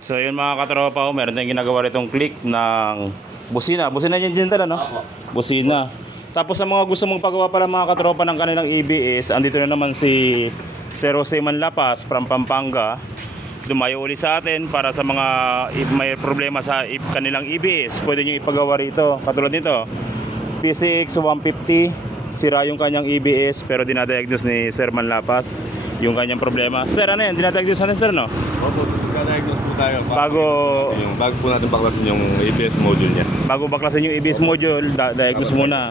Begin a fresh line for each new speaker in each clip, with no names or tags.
So yun mga katropa, oh, meron tayong ginagawa ritong click ng busina. Busina yan dyan tala, no? Busina. Tapos sa mga gusto mong pagawa pala mga katropa ng kanilang EBS, andito na naman si Sir Jose Manlapas from Pampanga. Lumayo uli sa atin para sa mga if may problema sa if kanilang EBS, pwede nyo ipagawa rito. Katulad nito, PCX 150, sira yung kanyang EBS pero dinadiagnose ni Sir Manlapas yung kanyang problema. Sir, ano yan? Dinadiagnose natin, sir, no?
Opo, ka-diagnose po tayo.
Bago-
Yung, bago po natin baklasin yung ABS module niya.
bago baklasin yung EBS module, da- diagnose muna.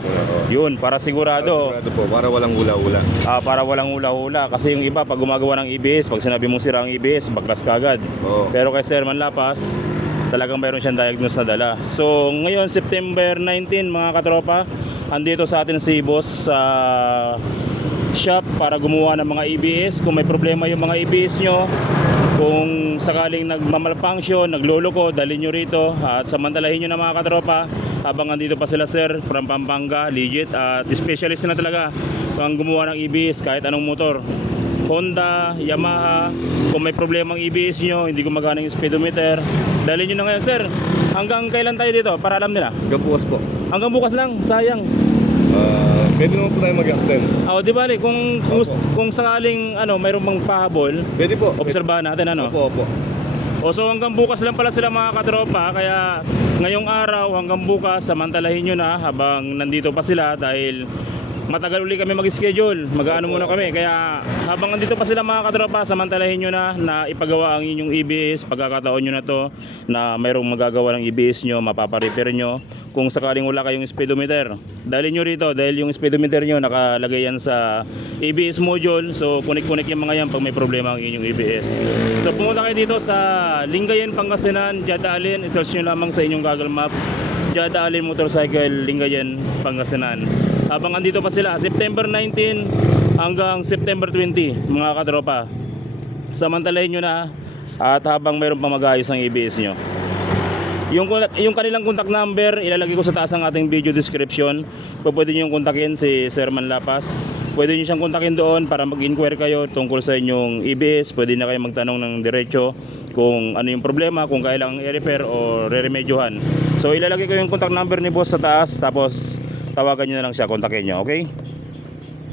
Yun, para sigurado.
Sigurado po, para walang ula-ula.
Ah, para walang hula-hula. Kasi yung iba, pag gumagawa ng EBS, pag sinabi mong sira ang EBS, baklas ka agad.
Oo.
Pero kay Sir Manlapas, talagang mayroon siyang diagnose na dala. So, ngayon, September 19, mga katropa, andito sa atin si boss sa shop para gumawa ng mga EBS. Kung may problema yung mga EBS nyo, kung sakaling nagmamalfunction, nagloloko, dalhin nyo rito at samantalahin nyo na mga katropa habang andito pa sila sir from Pampanga, legit at specialist na talaga ang gumawa ng EBS kahit anong motor. Honda, Yamaha, kung may problema ang EBS nyo, hindi gumagana yung speedometer, dalhin nyo na ngayon sir. Hanggang kailan tayo dito para alam nila?
Hanggang bukas po.
Hanggang bukas lang, sayang.
Ah, pwede naman po tayo mag-extend.
O, di bali, kung, kung, kung sakaling ano, mayroong bang pahabol,
Pwede po.
obserbahan natin ano.
Opo, opo.
O so hanggang bukas lang pala sila mga katropa kaya ngayong araw hanggang bukas samantalahin nyo na habang nandito pa sila dahil matagal uli kami mag-schedule. Mag-ano muna kami. Kaya habang nandito pa sila mga katropa samantalahin nyo na na ipagawa ang inyong EBS pagkakataon nyo na to na mayroong magagawa ng EBS nyo mapaparepair nyo kung sakaling wala kayong speedometer. Dalhin nyo rito dahil yung speedometer nyo nakalagay yan sa EBS module. So connect-connect yung mga yan pag may problema ang inyong EBS so pumunta kayo dito sa Lingayen, Pangasinan, Jada Allen isearch nyo lamang sa inyong Google Map Jada Allen Motorcycle, Lingayen, Pangasinan habang andito pa sila September 19 hanggang September 20 mga katropa samantalahin nyo na at habang mayroon pang mag-ayos ng EBS nyo yung, yung kanilang contact number, ilalagay ko sa taas ng ating video description. Pwede nyo yung kontakin si Sir Manlapas. Pwede nyo siyang kontakin doon para mag-inquire kayo tungkol sa inyong EBS. Pwede na kayo magtanong ng diretso kung ano yung problema, kung kailangang i-repair o re-remedyohan. So ilalagay ko yung contact number ni boss sa taas, tapos tawagan nyo na lang siya, kontakin nyo, okay?